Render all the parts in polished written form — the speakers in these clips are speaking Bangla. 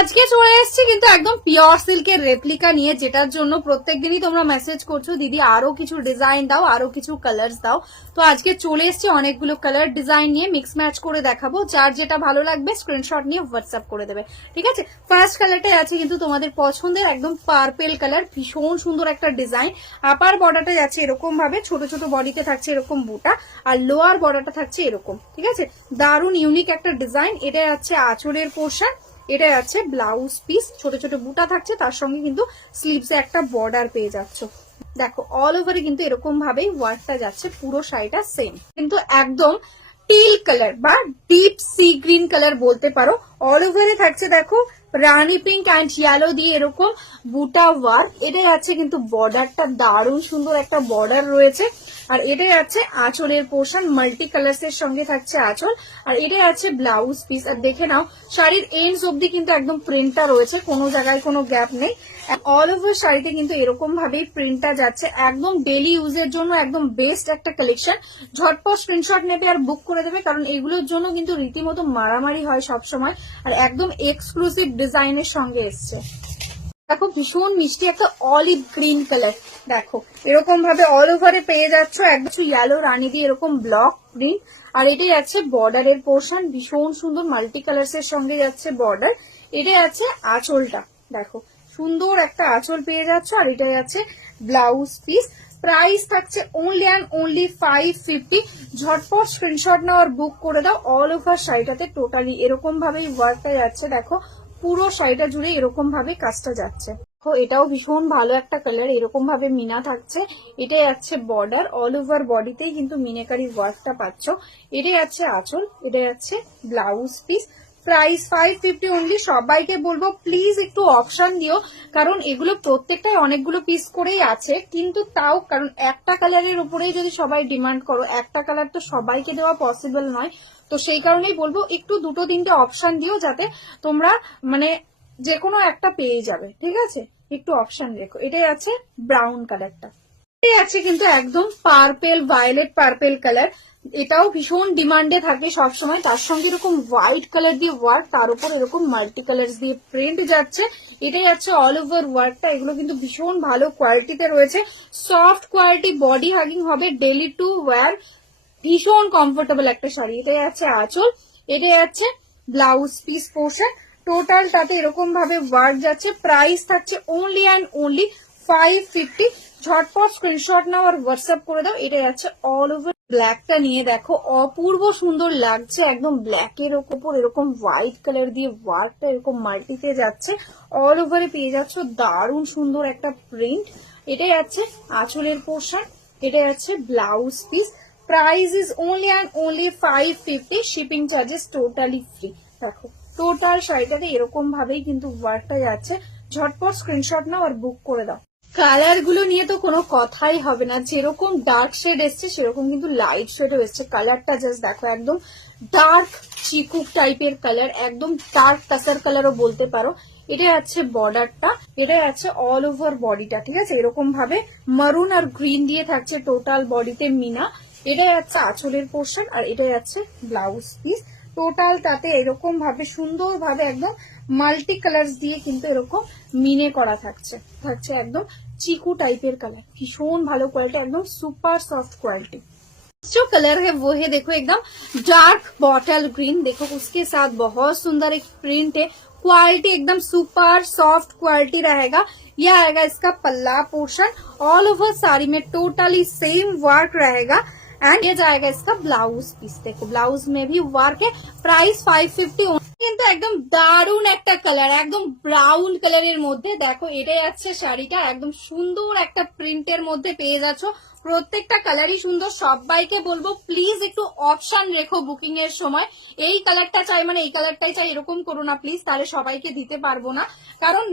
আজকে চলে এসেছি কিন্তু একদম পিওর সিল্কের রেপ্লিকা নিয়ে, যেটার জন্য প্রত্যেকদিনই তোমরা মেসেজ করছো দিদি আরো কিছু ডিজাইন দাও, আরো কিছু কালার্স দাও। তো আজকে চলে এসেছি অনেকগুলো কালার ডিজাইন নিয়ে, মিক্স ম্যাচ করে দেখাবো। যার যেটা ভালো লাগবে স্ক্রিনশট নিয়ে হোয়াটসঅ্যাপ করে দেবে, ঠিক আছে। ফার্স্ট কালারটাই আছে কিন্তু তোমাদের পছন্দের একদম পার্পেল কালার, ভীষণ সুন্দর একটা ডিজাইন। আপার বর্ডারটা যাচ্ছে এরকম ভাবে, ছোট ছোট বডিতে থাকছে এরকম বুটা, আর লোয়ার বর্ডারটা থাকছে এরকম, ঠিক আছে। দারুণ ইউনিক একটা ডিজাইন। এটা যাচ্ছে আঁচলের পোর্শন, এটা আছে ব্লাউজ পিস, ছোট ছোট বুটা থাকছে, তার সঙ্গে কিন্তু স্লিভসে একটা বর্ডার পেয়ে যাচ্ছ। দেখো অল ওভারে কিন্তু এরকম ভাবেই ওয়ার্কটা যাচ্ছে, পুরো শাড়িটা সেম কিন্তু একদম টিল কালার বা ডিপ সি গ্রিন কালার বলতে পারো। অল ওভারে থাকছে দেখো রানি পিঙ্ক অ্যান্ড ইয়েলো দিয়ে এরকম বুটা ওয়ার্ক। এটা যাচ্ছে কিন্তু বর্ডারটা দারুণ সুন্দর একটা বর্ডার রয়েছে, আর এটা যাচ্ছে আঁচলের পোর্শন, মাল্টি কালার্স এর সঙ্গে থাকছে আঁচল, আর এটা আছে ব্লাউজ পিস। আর দেখে নাও শাড়ির এন্ডস অব্দি কিন্তু একদম প্রিন্টটা রয়েছে, কোনো জায়গায় কোনো গ্যাপ নেই। অল ওভার শাড়িতে কিন্তু এরকম ভাবেই প্রিন্টটা যাচ্ছে, একদম ডেলি ইউজের জন্য একদম বেস্ট একটা কালেকশন। ঝটপট স্ক্রিনশট নেবে আর বুক করে দেবে, কারণ এগুলোর জন্য কিন্তু রীতিমতো মারামারি হয় সবসময়, আর একদম এক্সক্লুসিভ ডিজাইনের সঙ্গে এসছে। দেখো ভীষণ মিষ্টি একটা অলিভ গ্রিন কালার, দেখো এরকম ভাবে অল ওভারে পেয়ে যাচ্ছ একদম ইয়েলো রানী দিয়ে এরকম ব্লক প্রিন্ট। আর এটাই আছে বর্ডারের পোর্শন, ভীষণ সুন্দর মাল্টি কালার্স এর সঙ্গে যাচ্ছে বর্ডার। এটাই আছে আঁচলটা, দেখো সুন্দর একটা আঁচল পেয়ে যাচ্ছ, আর এটাই আছে ব্লাউজ পিস। প্রাইস থাকছে অনলি অ্যান্ড অনলি 550। ঝটপট স্ক্রিনশট নাও আর বুক করে দাও। অল ওভার শাড়িটাতে টোটালি এরকম ভাবেই ওয়ার্কটা যাচ্ছে, দেখো পুরো শাড়িটা জুড়ে এরকম ভাবে কাজটা যাচ্ছে। এটাও ভীষণ ভালো একটা কালার, এরকম ভাবে মিনা থাকছে। এটাই আছে বর্ডার, অল ওভার বডিতেই কিন্তু মিনাকারি ওয়ার্কটা পাচ্ছ। এটাই আছে আঁচল, এটাই আছে ব্লাউজ পিস। Price 550 only. সবাইকে বলবো প্লিজ একটু অপশন দিও, কারণ এগুলো প্রত্যেকটাই অনেকগুলো পিস করেই আছে, কিন্তু তাও কারণ একটা কালারের উপরেই যদি সবাই ডিমান্ড করো, একটা কালার তো সবাইকে দেওয়া পসিবল নয়। তো সেই কারণেই বলবো একটু দুটো তিনটে অপশন দিও, যাতে তোমরা মানে যে কোনো একটা পেয়ে যাবে, ঠিক আছে। একটু অপশন রেখো। এটাই আছে ব্রাউন কালারটা, এটাই আছে কিন্তু একদম পার্পেল ভায়োলেট পার্পেল কালার। এটাও ভীষণ ডিমান্ডে থাকে সবসময়। তার সঙ্গে এরকম হোয়াইট কালার দিয়ে ওয়ার্ক, তার উপর এরকম মাল্টি কালার দিয়ে প্রিন্ট যাচ্ছে। এটাই আছে অল ওভার ওয়ার্কটা। এগুলো কিন্তু ভীষণ ভালো কোয়ালিটিতে রয়েছে, সফট কোয়ালিটি, বডি হাগিং হবে, ডেলি টু ওয়্যার, ভীষণ কমফোর্টেবল একটা শাড়ি। এটাই আছে আঁচল, এটাই আছে ব্লাউজ পিস পোর্শন। টোটালটাতে এরকম ভাবে ওয়ার্ক যাচ্ছে। প্রাইস থাকছে অনলি অ্যান্ড অনলি 550। ঝটপট স্ক্রিনশট নাও আর হোয়াটসঅ্যাপ করে দাও। এটাই আছে অল ওভার। ব্ল্যাকটা নিয়ে দেখো অপূর্ব সুন্দর লাগছে, একদম ব্ল্যাকের ওপর এরকম হোয়াইট কালার দিয়ে ওয়ার্কটা এরকম মাল্টিতে যাচ্ছে। অল ওভারে পেয়ে যাচ্ছ দারুণ সুন্দর একটা প্রিন্ট। এটাই আছে আঁচলের পোর্শন, এটাই আছে blouse piece. Price is only and only 550। Shipping charges totally free. দেখো টোটাল শাড়িটাতে এরকম ভাবেই কিন্তু ওয়ার্কটা যাচ্ছে। ঝটপট স্ক্রিনশট নাও আর বুক করে দাও। কালার গুলো নিয়ে তো কোনো কথাই হবে না, যেরকম ডার্ক শেড এসছে সেরকম কিন্তু লাইট শেডও এসছে। কালারটা জাস্ট দেখো, একদম ডার্ক চিকুক টাইপের কালার, একদম ডার্ক কাসার কালারও বলতে পারো। এটা আছে বর্ডারটা, এটা আছে অল ওভার বডিটা, ঠিক আছে। এরকম ভাবে মারুন আর গ্রিন দিয়ে থাকছে টোটাল বডিতে মিনা। এটাই আছে আঁচলের পোর্শন, আর এটাই আছে ব্লাউজ পিস। টোটালটাতে এরকম ভাবে সুন্দর ভাবে একদম মাল্টি কালার দিয়ে কিন্তু এরকম মিনে করা থাকছে, থাকছে একদম চিকু टाइपेर कलर, भीषण भालो क्वालिटी, एकदम सुपर सॉफ्ट क्वालिटी। जो कलर है वो है देखो एकदम डार्क बॉटल ग्रीन, देखो उसके साथ बहुत सुंदर एक प्रिंट है। क्वालिटी एकदम सुपर सॉफ्ट क्वालिटी रहेगा। यह आएगा इसका पल्ला पोर्शन, ऑल ओवर साड़ी में टोटली सेम वर्क रहेगा। एंड ये जाएगा इसका ब्लाउज पीस, देखो ब्लाउज में भी वर्क है। प्राइस 550। কিন্তু একদম দারুণ একটা কালার, একদম ব্রাউন কালারের মধ্যে। দেখো এটাই আছে শাড়িটা, একদম সুন্দর একটা প্রিন্টের মধ্যে পেয়ে যাচ্ছ। প্রত্যেকটা কালারই সুন্দর। সবাইকে বলবো প্লিজ একটু অপশন রেখো বুকিং এর সময়। এই কালারটা চাই মানে এই কালারটাই চাই এরকম করো না প্লিজ, তাহলে সবাইকে দিতে পারবো না। কারণ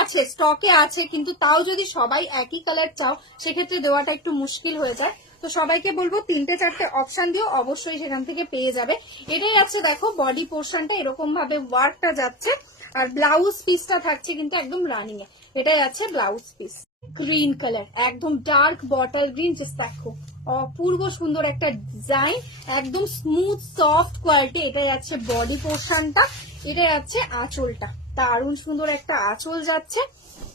আছে স্টকে আছে, কিন্তু তাও যদি সবাই একই কালার চাও সেক্ষেত্রে দেওয়াটা একটু মুশকিল হয়ে যায়। তো সবাইকে বলবো তিনটে চারটে অপশন দিও, অবশ্যই সেখান থেকে পেয়ে যাবে। এটাই আছে দেখো বডি পোর্শনটা এরকম ভাবে ওয়ার্কটা যাচ্ছে, আর ব্লাউজ পিসটা থাকছে কিন্তু একদম রানিং এ। এটাই আছে ব্লাউজ পিস। গ্রিন কালার, একদম ডার্ক বটল গ্রিন, জাস্ট দেখো অপূর্ব সুন্দর একটা ডিজাইন, একদম স্মুথ সফট কোয়ালিটি। এটাই আছে বডি পোর্শনটা, এটাই আছে আঁচলটা। দারুণ সুন্দর একটা আঁচল যাচ্ছে।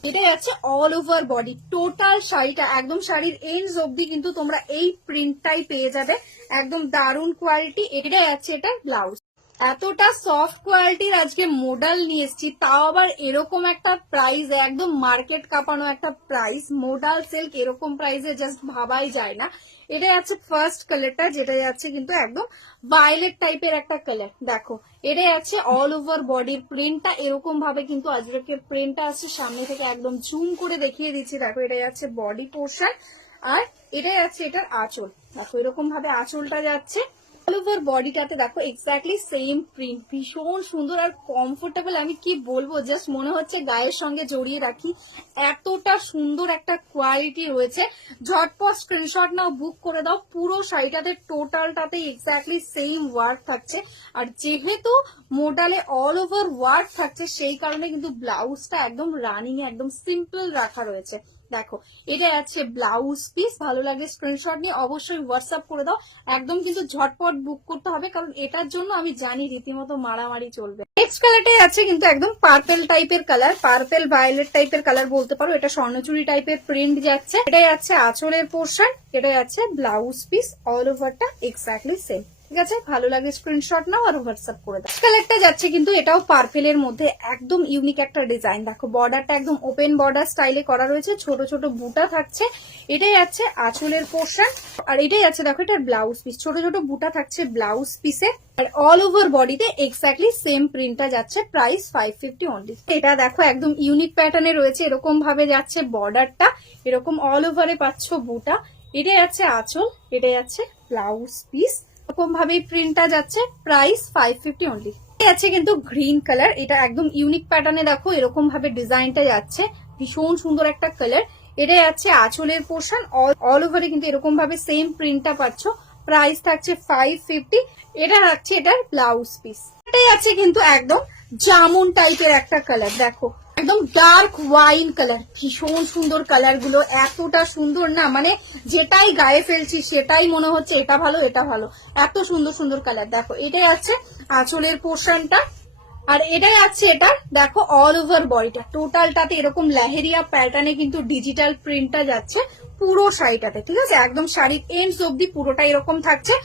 এটা যাচ্ছে অল ওভার বডি, টোটাল শাড়িটা একদম শাড়ির এন্ডস অব্দি কিন্তু তোমরা এই প্রিন্টটাই পেয়ে যাবে, একদম দারুণ কোয়ালিটি। এটা যাচ্ছে এটা ব্লাউজ। এতটা সফট কোয়ালিটির আজকে মডেল নিয়ে এসেছি, তাও আবার এরকম একটা প্রাইস, একদম মার্কেট কাঁপানো একটা প্রাইস। মডাল সিল্ক এরকম প্রাইসে জাস্ট ভাবাই যায় না। এটা যাচ্ছে ফার্স্ট কালারটা, যেটা যাচ্ছে কিন্তু একদম ভায়োলেট টাইপের একটা কালার। দেখো এটা যাচ্ছে অল ওভার বডির প্রিন্টটা এরকম ভাবে কিন্তু আজরাকের প্রিন্টটা আছে। সামনে থেকে একদম জুম করে দেখিয়ে দিচ্ছি। দেখো এটা যাচ্ছে বডি পোর্শন, আর এটা যাচ্ছে এটার আঁচল। দেখো এরকম ভাবে আঁচলটা যাচ্ছে। অল ওভার বডিটাতে দেখো এক্স্যাক্টলি সেম প্রিন্ট, ভীষণ সুন্দর আর কমফোর্টেবল। আমি কি বলবো, জাস্ট মনে হচ্ছে গায়ের সঙ্গে জড়িয়ে রাখি, এতটা সুন্দর একটা কোয়ালিটি রয়েছে। ঝটপট স্ক্রিনশট নাও, বুক করে দাও। পুরো শাড়িটাতে টোটালটাতে এক্স্যাক্টলি সেম ওয়ার্ক থাকছে, আর যেহেতু মোডালে অল ওভার ওয়ার্ক থাকছে সেই কারণে কিন্তু ব্লাউজটা একদম রানিং এ একদম সিম্পল রাখা রয়েছে। দেখো এটা আছে ব্লাউজ পিস। ভালো লাগে স্ক্রিনশট নিয়ে অবশ্যই হোয়াটসঅ্যাপ করে দাও। একদম কিন্তু ঝটপট বুক করতে হবে, কারণ এটার জন্য আমি জানি রীতিমতো মারামারি চলবে। নেক্সট কালারটাই আছে কিন্তু একদম পার্পেল টাইপের কালার, পার্পেল ভায়োলেট টাইপের কালার বলতে পারো। এটা স্বর্ণচুরি টাইপের প্রিন্ট যাচ্ছে। এটাই আছে আঁচলের পোর্শন, এটাই আছে ব্লাউজ পিস। অল ওভারটা এক্স্যাক্টলি সেম। ঠিক আছে, ভালো লাগে স্ক্রিনশট নাও আর হোয়াটসঅ্যাপ করে দাও। কালারটা যাচ্ছে কিন্তু এটাও পার্পেলের মধ্যে, একদম ইউনিক একটা ডিজাইন। দেখো বর্ডারটা একদম ওপেন বর্ডার স্টাইলে করা রয়েছে, ছোট ছোট বুটা থাকছে। এটাই আছে আঁচলের পোর্শন, আর এটাই আছে দেখো এটার ব্লাউজ পিস। ছোট ছোট বুটা থাকছে ব্লাউজ পিসে, আর অল ওভার বডিতে এক্স্যাক্টলি সেম প্রিন্টটা যাচ্ছে। Price 550 only. এটা দেখো একদম ইউনিক প্যাটার্নে রয়েছে, এরকম ভাবে যাচ্ছে বর্ডারটা, এরকম অল ওভারে পাচ্ছ বুটা। এটাই আছে আঁচল, এটাই আছে ব্লাউজ পিস, এরকম ভাবে প্রিন্টটা যাচ্ছে। Price 550 only. আছে কিন্তু গ্রিন কালার, এটা একদম ইউনিক প্যাটার্নে দেখো এরকম ভাবে ডিজাইনটা যাচ্ছে, ভীষণ সুন্দর একটা কালার। এটা যাচ্ছে আঁচলের পোর্শন, অল ওভারে কিন্তু এরকম ভাবে সেম প্রিন্টটা পাচ্ছ। প্রাইস থাকছে 550। এটা রাখছে এটার ব্লাউজ পিস। এটাই আছে কিন্তু একদম জামুন টাইপের একটা কালার। দেখো একদম ডার্ক ওয়াইন কালার, ভীষণ সুন্দর কালার গুলো, এতটা সুন্দর না, মানে যেটাই গায়ে ফেলছি সেটাই মনে হচ্ছে এটা ভালো এটা ভালো, এত সুন্দর সুন্দর কালার। দেখো এটাই আছে আঁচলের পোর্শনটা, আর এটাই আছে এটা দেখো অল ওভার বডিটা, টোটালটাতে এরকম লেহেরিয়া প্যাটার্নে কিন্তু ডিজিটাল প্রিন্টটা যাচ্ছে পুরো শাড়িটাতে। ঠিক আছে, একদম শাড়ির এন্ডস অব্দি পুরোটা এরকম থাকছে।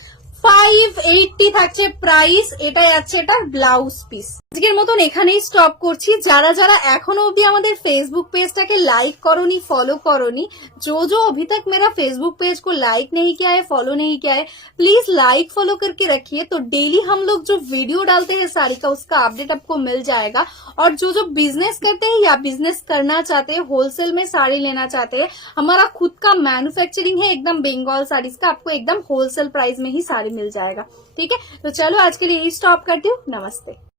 580 থাকছে প্রাইস। এটাই আছে এটা ব্লাউজ পিস। আজকের মতন এখানেই স্টপ করছি। যারা যারা এখনো অব্দি আমাদের फेसबुक पेजটাকে लाइक করোনি, फॉलो করোনি, जो अभी तक मेरा फेसबुक पेज को लाइक नहीं किया है, फॉलो नहीं किया है, प्लीज लाइक फॉलो करके रखिए। तो डेली हम लोग जो वीडियो डालते हैं साड़ी का, उसका अपडेट आपको मिल जाएगा। और जो बिजनेस करते हैं या बिजनेस करना चाहते हैं, होलसेल में साड़ी लेना चाहते हैं, हमारा खुद का मैन्युफैक्चरिंग है एकदम बंगाल साड़ीज का, आपको एकदम होलसेल प्राइस में ही साड़ी मिल जाएगा। ठीक है, तो चलो आज के लिए यही स्टॉप करती हूँ। नमस्ते।